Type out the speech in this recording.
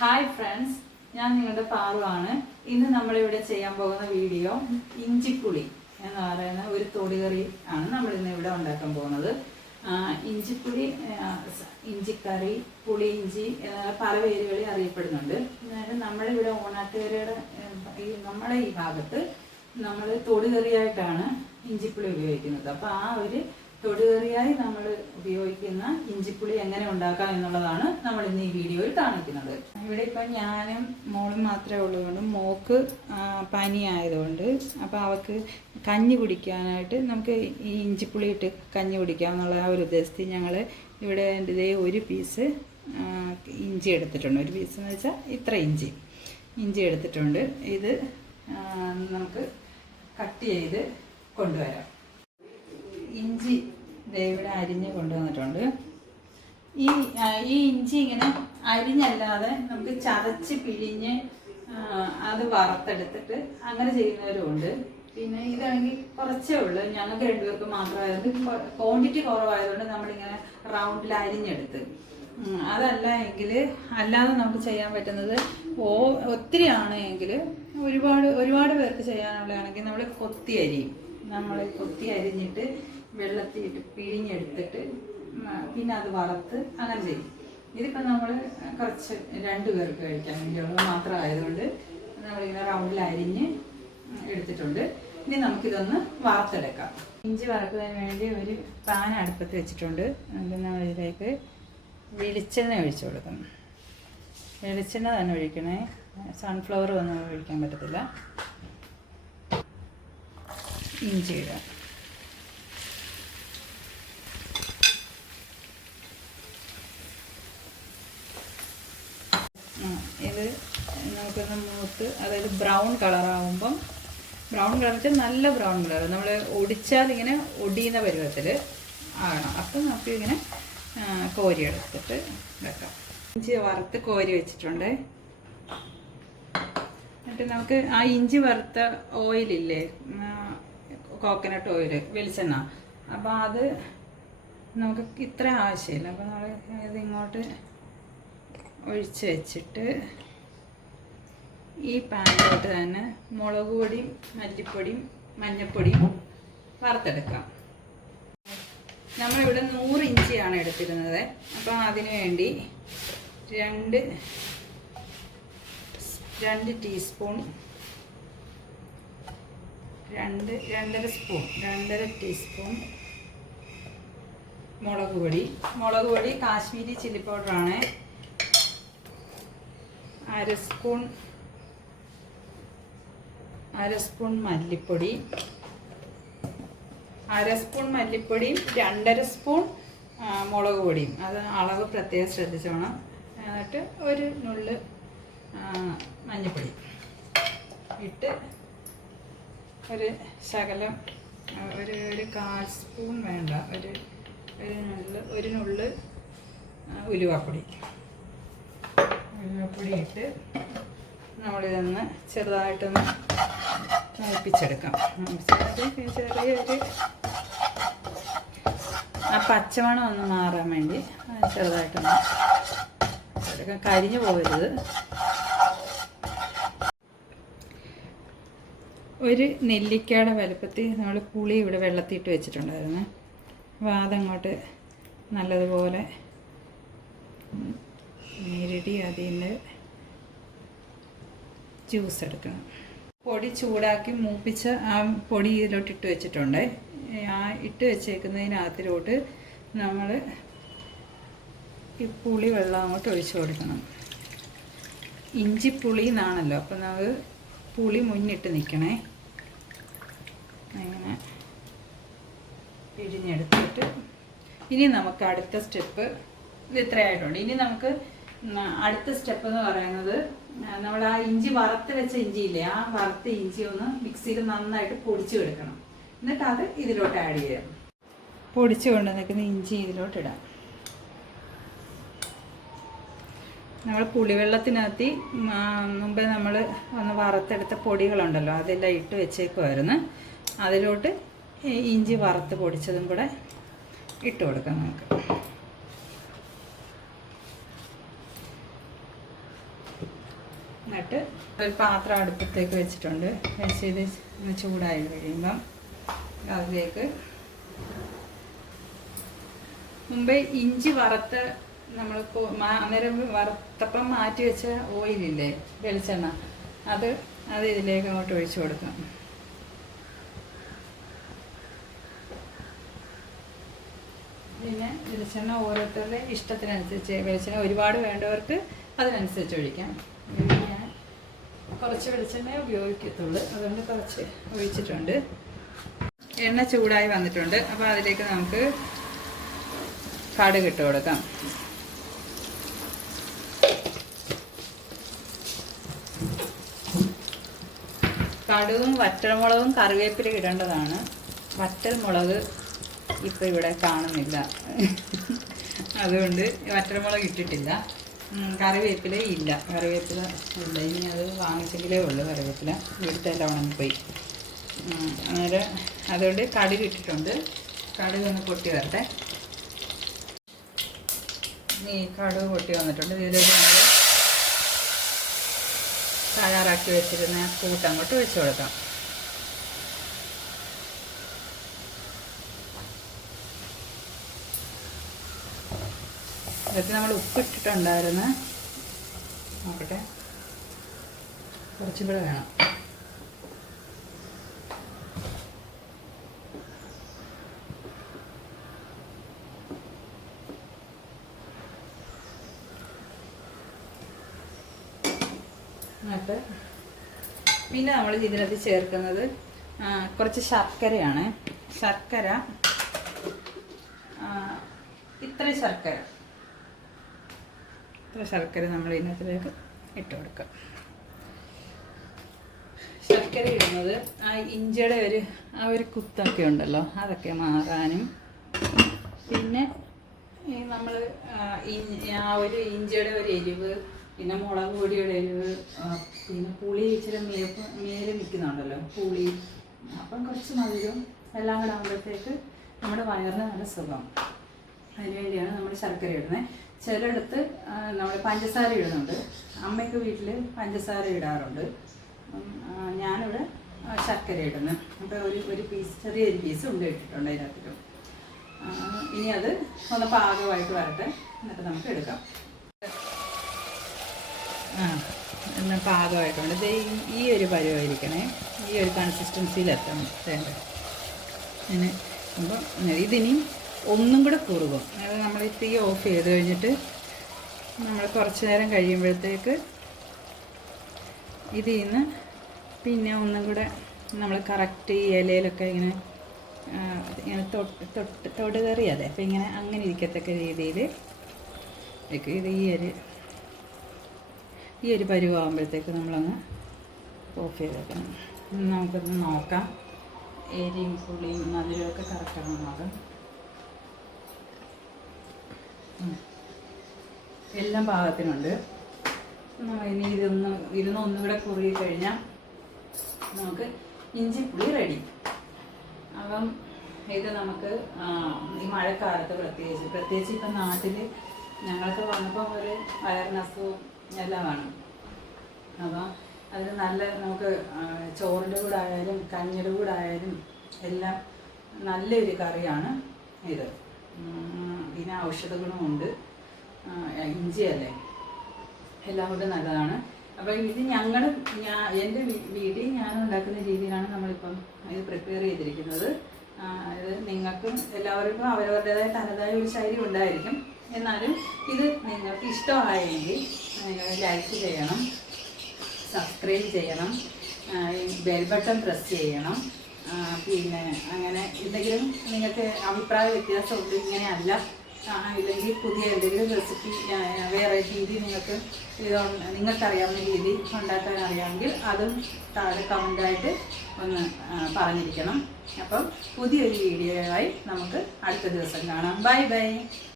Hi friends, ഞാൻ നിങ്ങളുടെ പാറുവാണ്. ഇന്ന് നമ്മളിവിടെ ചെയ്യാൻ പോകുന്ന വീഡിയോ ഇഞ്ചിപ്പുളി എന്ന് പറയുന്ന ഒരു തൊടുകറി ആണ് നമ്മളിന്ന് ഇവിടെ ഉണ്ടാക്കാൻ പോകുന്നത്. ഇഞ്ചിപ്പുളി, ഇഞ്ചിക്കറി, പുളി ഇഞ്ചി എന്ന പല പേരുകളിൽ അറിയപ്പെടുന്നുണ്ട്. എന്നാലും നമ്മളിവിടെ ഓണാട്ടുകരയുടെ നമ്മുടെ ഈ ഭാഗത്ത് നമ്മൾ തൊടുകറിയായിട്ടാണ് ഇഞ്ചിപ്പുളി ഉപയോഗിക്കുന്നത്. അപ്പോൾ ആ ഒരു തൊടുകറിയായി നമ്മൾ ഉപയോഗിക്കുന്ന ഇഞ്ചിപ്പുളി എങ്ങനെ ഉണ്ടാക്കാം എന്നുള്ളതാണ് നമ്മൾ ഇന്ന് ഈ വീഡിയോയിൽ കാണിക്കുന്നത്. ഇവിടെ ഇപ്പം ഞാനും മോളും മാത്രമേ ഉള്ളതുകൊണ്ട് മോൾക്ക് പനി ആയതുകൊണ്ട് അപ്പോൾ അവൾക്ക് കഞ്ഞി കുടിക്കാനായിട്ട് നമുക്ക് ഈ ഇഞ്ചിപ്പുളി ഇട്ട് കഞ്ഞി കുടിക്കാം എന്നുള്ള ആ ഒരു ഉദ്ദേശത്തിൽ ഞങ്ങൾ ഇവിടെ ഇതേ ഒരു പീസ് ഇഞ്ചി എടുത്തിട്ടുണ്ട്. ഒരു പീസ് എന്ന് വെച്ചാൽ ഇത്ര ഇഞ്ചി എടുത്തിട്ടുണ്ട്. ഇത് നമുക്ക് കട്ട് ചെയ്ത് കൊണ്ടുവരാം. ഇഞ്ചി ഇവിടെ അരിഞ്ഞ് കൊണ്ടുവന്നിട്ടുണ്ട്. ഈ ഇഞ്ചി ഇങ്ങനെ അരിഞ്ഞല്ലാതെ നമുക്ക് ചതച്ച് പിഴിഞ്ഞ് അത് വറുത്തെടുത്തിട്ട് അങ്ങനെ ചെയ്യുന്നവരുമുണ്ട്. പിന്നെ ഇതാണെങ്കിൽ കുറച്ചേ ഉള്ളൂ, ഞങ്ങൾക്ക് രണ്ടുപേർക്ക് മാത്രമായതുകൊണ്ട് ക്വാണ്ടിറ്റി കുറവായതുകൊണ്ട് നമ്മളിങ്ങനെ റൗണ്ടിൽ അരിഞ്ഞെടുത്ത്. അതല്ല എങ്കിൽ അല്ലാതെ നമുക്ക് ചെയ്യാൻ പറ്റുന്നത് ഒത്തിരി ആണെങ്കിൽ ഒരുപാട് പേർക്ക് ചെയ്യാനുള്ളതാണെങ്കിൽ നമ്മൾ കൊത്തി അരിഞ്ഞിട്ട് വെള്ളത്തിയിട്ട് പിഴിഞ്ഞെടുത്തിട്ട് പിന്നെ അത് വറുത്ത് അങ്ങനെ ചെയ്യും. ഇതിപ്പോൾ നമ്മൾ കുറച്ച് 2 പേർക്ക് കഴിക്കാൻ വേണ്ടിയുള്ളത് മാത്രമായതുകൊണ്ട് നമ്മളിങ്ങനെ റൗണ്ടിൽ അരിഞ്ഞ് എടുത്തിട്ടുണ്ട്. ഇനി നമുക്കിതൊന്ന് വറുത്തെടുക്കാം. ഇഞ്ചി വറുക്കുന്നതിന് വേണ്ടി ഒരു പാൻ അടുപ്പത്ത് വെച്ചിട്ടുണ്ട്. അതിൽ നമ്മൾ ഇതിലേക്ക് വെളിച്ചെണ്ണ ഒഴിച്ചു കൊടുക്കണം. വെളിച്ചെണ്ണ തന്നെ ഒഴിക്കണേ, സൺഫ്ലവർ ഒന്നും ഒഴിക്കാൻ പറ്റത്തില്ല. ഇഞ്ചി ഇടാം. ഇത് നമുക്കൊന്ന് മൂത്ത്, അതായത് ബ്രൗൺ കളറാകുമ്പം, ബ്രൗൺ കളർ വെച്ചാൽ നല്ല ബ്രൗൺ കളർ, നമ്മൾ ഒടിച്ചാൽ ഇങ്ങനെ ഒടിയുന്ന പരുവത്തിൽ ആകണം. അപ്പം നമുക്ക് ഇങ്ങനെ കോരി എടുത്തിട്ട് വെക്കാം. ഇഞ്ചി വറുത്ത് കോരി വെച്ചിട്ടുണ്ട്. എന്നിട്ട് നമുക്ക് ആ ഇഞ്ചി വറുത്ത ഓയിലില്ലേ, കോക്കനട്ട് ഓയിൽ, വെളിച്ചെണ്ണ, അപ്പോൾ അത് നമുക്ക് ഇത്ര ആവശ്യമില്ല. അപ്പോൾ നമ്മൾ ഇതിങ്ങോട്ട് ഒഴിച്ച് വെച്ചിട്ട് ഈ പാനിലോട്ട് തന്നെ മുളക് പൊടിയും മല്ലിപ്പൊടിയും മഞ്ഞൾപ്പൊടിയും വറുത്തെടുക്കാം. നമ്മളിവിടെ 100 ഇഞ്ചിയാണ് എടുത്തിരുന്നത്. അപ്പോൾ അതിന് വേണ്ടി 2 ടീസ്പൂൺ 2.5 ടീസ്പൂൺ മുളക് പൊടി കാശ്മീരി ചില്ലി പൗഡറാണ്. 1 സ്പൂൺ മല്ലിപ്പൊടി, 1 സ്പൂൺ മല്ലിപ്പൊടിയും 2.5 സ്പൂൺ മുളക് പൊടിയും. അത് അളവ് പ്രത്യേകം ശ്രദ്ധിച്ചോണം. എന്നിട്ട് ഒരു നുള്ള് മഞ്ഞൾപ്പൊടി ഇട്ട് ഒരു ശകലം, ഒരു 1/4 സ്പൂൺ വേണ്ട, ഒരു നുള്ള് ഉലുവാപ്പൊടി ഇട്ട് നമ്മളിതൊന്ന് ചെറുതായിട്ടൊന്ന് മൂപ്പിച്ചെടുക്കാം. ചെറിയൊരു ആ പച്ചമണം ഒന്ന് മാറാൻ വേണ്ടി ചെറുതായിട്ടൊന്ന് കരിഞ്ഞു പോകരുത്. ഒരു നെല്ലിക്കയുടെ വലുപ്പത്തിൽ നമ്മൾ പുളി ഇവിടെ വെള്ളത്തിയിട്ട് വെച്ചിട്ടുണ്ടായിരുന്നു. അപ്പോൾ അതങ്ങോട്ട് നല്ലതുപോലെ ഞെരടി അതിൻ്റെ ജ്യൂസ് എടുക്കണം. പൊടി ചൂടാക്കി മൂപ്പിച്ച ആ പൊടി ഇതിലോട്ട് ഇട്ട് വെച്ചിട്ടുണ്ട്. ആ ഇട്ട് വെച്ചേക്കുന്നതിനകത്തിലോട്ട് നമ്മൾ ഈ പുളി വെള്ളം അങ്ങോട്ട് ഒഴിച്ചു കൊടുക്കണം. ഇഞ്ചിപ്പുളി എന്നാണല്ലോ, അപ്പോൾ നമുക്ക് പുളി മുന്നിട്ട് നിൽക്കണേ. അങ്ങനെ പിഴിഞ്ഞെടുത്തിട്ട് ഇനി നമുക്ക് അടുത്ത സ്റ്റെപ്പ്, ഇത് ഇത്രയായിട്ടുണ്ട്. ഇനി നമുക്ക് അടുത്ത സ്റ്റെപ്പ് എന്ന് പറയുന്നത്, നമ്മൾ ആ ഇഞ്ചി വറുത്ത് വെച്ച ഇഞ്ചിയില്ലേ, ആ വറുത്ത ഇഞ്ചി ഒന്ന് മിക്സിയിൽ നന്നായിട്ട് പൊടിച്ചു എടുക്കണം. എന്നിട്ട് അത് ഇതിലോട്ട് ആഡ് ചെയ്യാം. പൊടിച്ചു കൊണ്ട് നിൽക്കുന്ന ഇഞ്ചി ഇതിലോട്ട് ഇടാം. നമ്മൾ പുളിവെള്ളത്തിനകത്ത് മുമ്പേ നമ്മൾ ഒന്ന് വറുത്തെടുത്ത പൊടികളുണ്ടല്ലോ, അതെല്ലാം ഇട്ട് വെച്ചേക്കുമായിരുന്നു. അതിലോട്ട് ഇഞ്ചി വറുത്ത് പൊടിച്ചതും കൂടെ ഇട്ട് കൊടുക്കാം നമുക്ക്. എന്നിട്ട് ഒരു പാത്രം അടുപ്പത്തേക്ക് വെച്ചിട്ടുണ്ട്. വെച്ച് ഇത് ചൂടായി കഴിയുമ്പം അതിലേക്ക് മുമ്പേ ഇഞ്ചി വറുത്ത് നമ്മൾ അന്നേരം വറുത്തപ്പം മാറ്റി വെച്ച ഓയിലില്ലേ, വെളിച്ചെണ്ണ, അത് ഇതിലേക്ക് അങ്ങോട്ട് ഒഴിച്ചു കൊടുക്കാം. പിന്നെ വെളിച്ചെണ്ണ ഓരോരുത്തരുടെ ഇഷ്ടത്തിനനുസരിച്ച്, വെളിച്ചെണ്ണ ഒരുപാട് വേണ്ടവർക്ക് അതിനനുസരിച്ച് ഒഴിക്കാം. ഞാൻ കുറച്ച് വെളിച്ചെണ്ണ ഉപയോഗിക്കത്തുള്ളൂ, അതുകൊണ്ട് കുറച്ച് ഒഴിച്ചിട്ടുണ്ട്. എണ്ണ ചൂടായി വന്നിട്ടുണ്ട്. അപ്പോൾ അതിലേക്ക് നമുക്ക് കടുക് ഇട്ട് കൊടുക്കാം. കടുകും വറ്റൽമുളകും കറിവേപ്പില ഇടേണ്ടതാണ്. വറ്റൽമുളക് ഇപ്പം ഇവിടെ കാണുന്നില്ല, അതുകൊണ്ട് വറ്റൽമുളക് ഇട്ടിട്ടില്ല. കറിവേപ്പില ഇല്ല, ഇനി അത് വാങ്ങിച്ചെങ്കിലേ ഉള്ളൂ. കറിവേപ്പില വീട്ടിലെല്ലാം ഉണങ്ങിപ്പോയി. അന്നേരം അതുകൊണ്ട് കടുക് ഇട്ടിട്ടുണ്ട്. കടുക് ഒന്ന് പൊട്ടി വരട്ടെ. ഈ കടുക് പൊട്ടി വന്നിട്ടുണ്ട്. ഇതിലേക്ക് നമ്മൾ തയ്യാറാക്കി വെച്ചിരുന്ന കൂട്ടങ്ങോട്ട് ഒഴിച്ചു കൊടുക്കാം. ഇതൊക്കെ നമ്മൾ ഉപ്പിട്ടിട്ടുണ്ടായിരുന്നു. നോക്കട്ടെ, കുറച്ചും കൂടെ വേണം. എന്നിട്ട് പിന്നെ നമ്മൾ ഇതിനകത്ത് ചേർക്കുന്നത് കുറച്ച് ശർക്കരയാണ്. ഇത്ര ശർക്കര നമ്മൾ ഇതിനകത്തിലേക്ക് ഇട്ട് കൊടുക്കാം. ശർക്കര ഇടുന്നത് ആ ഇഞ്ചിയുടെ ഒരു കുത്തൊക്കെ ഉണ്ടല്ലോ, അതൊക്കെ മാറാനും, പിന്നെ നമ്മൾ ആ ഒരു ഇഞ്ചിയുടെ ഒരു എരിവ്, പിന്നെ മുളക് പൊടിയുടെ എരിവ്, പിന്നെ പുളി ഇച്ചിരി മേലെ നിൽക്കുന്നുണ്ടല്ലോ പുളി, അപ്പം കുറച്ച് മധുരവും എല്ലാം കൂടെ ആകുമ്പോഴത്തേക്ക് നമ്മുടെ വയറിന് നല്ല സുഖം. അതിനുവേണ്ടിയാണ് നമ്മൾ ശർക്കര ഇടുന്നത്. ചിലയിടത്ത് നമ്മൾ പഞ്ചസാര ഇടുന്നുണ്ട്. അമ്മയ്ക്ക് വീട്ടിൽ പഞ്ചസാര ഇടാറുണ്ട്. ഞാനിവിടെ ശർക്കര ഇടുന്നു. അപ്പോൾ ഒരു പീസ്, ചെറിയൊരു പീസ് ഉണ്ട് ഇട്ടിട്ടുണ്ട് അതിനകത്തിലും. ഇനി അത് ഒന്ന് പാകമായിട്ട് വരട്ടെ, എന്നിട്ട് നമുക്ക് എടുക്കാം. എന്നാൽ പാകമായിട്ടുണ്ട്. ഇത് ഈ ഒരു പരുവായിരിക്കണേ, ഈ ഒരു കൺസിസ്റ്റൻസിയിലെത്തണം വേണ്ടത്. അങ്ങനെ അപ്പോൾ ഇതിനി ഒന്നും കൂടെ കുറുകും. അത് നമ്മൾ തീ ഓഫ് ചെയ്ത് കഴിഞ്ഞിട്ട് നമ്മൾ കുറച്ച് നേരം കഴിയുമ്പോഴത്തേക്ക് ഇതിൽ നിന്ന് പിന്നെ ഒന്നും കൂടെ നമ്മൾ കറക്റ്റ് ഈ ഇലയിലൊക്കെ ഇങ്ങനെ തൊടുകറിയല്ലേ, അപ്പോൾ ഇങ്ങനെ അങ്ങനെ ഇരിക്കത്തക്ക രീതിയിൽ ഇത് ഈ ഒരു പരുവാകുമ്പോഴത്തേക്ക് നമ്മളങ്ങ് ഓഫ് ചെയ്തേക്കണം. നമുക്കൊന്ന് നോക്കാം, എരിയും പുളിയും മധുരമൊക്കെ കറക്റ്റാണ് നോക്കാം. എല്ലാം പാകത്തിനുണ്ട്. ഇനി ഒന്നുകൂടെ കുറുകി കഴിഞ്ഞാൽ നമുക്ക് ഇഞ്ചിപ്പുളി റെഡി. അപ്പം ഇത് നമുക്ക് ഈ മഴക്കാലത്ത് പ്രത്യേകിച്ച് ഇപ്പം നാട്ടിൽ ഞങ്ങൾക്ക് വന്നപ്പോൾ ഒരു വയറിനസുഖവും എല്ലാമാണ്. അപ്പോൾ അതിന് നല്ല നമുക്ക് ചോറിൻ്റെ കൂടെ ആയാലും കഞ്ഞിയുടെ കൂടെ ആയാലും എല്ലാം നല്ലൊരു കറിയാണ് ഇത്. ഇതിന് ഔഷധ ഗുണമുണ്ട്, ഇഞ്ചിയല്ലേ, എല്ലാം കൊണ്ട് നല്ലതാണ്. അപ്പോൾ ഇത് എൻ്റെ വീട്ടിൽ ഞാൻ ഉണ്ടാക്കുന്ന രീതിയിലാണ് നമ്മളിപ്പം ഇത് പ്രിപ്പയർ ചെയ്തിരിക്കുന്നത്. ഇത് നിങ്ങൾക്കും എല്ലാവർക്കും അവരവരുടേതായ തനതായ ഒരു ശൈലി ഉണ്ടായിരിക്കും. എന്നാലും ഇത് നിങ്ങൾക്ക് ഇഷ്ടമായെങ്കിൽ ലൈക്ക് ചെയ്യണം, സബ്സ്ക്രൈബ് ചെയ്യണം, ബെൽ ബട്ടൺ പ്രസ് ചെയ്യണം. പിന്നെ അങ്ങനെ എന്തെങ്കിലും നിങ്ങൾക്ക് അഭിപ്രായ വ്യത്യാസമുണ്ട്, ഇങ്ങനെയല്ല, ഇല്ലെങ്കിൽ പുതിയ എന്തെങ്കിലും റെസിപ്പി വേറെ രീതി നിങ്ങൾക്കറിയാവുന്ന രീതി ഉണ്ടാക്കാൻ അറിയാമെങ്കിൽ അതും താഴെ കമൻ്റായിട്ട് ഒന്ന് പറഞ്ഞിരിക്കണം. അപ്പം പുതിയൊരു വീഡിയോയായി നമുക്ക് അടുത്ത ദിവസം കാണാം. Bye bye.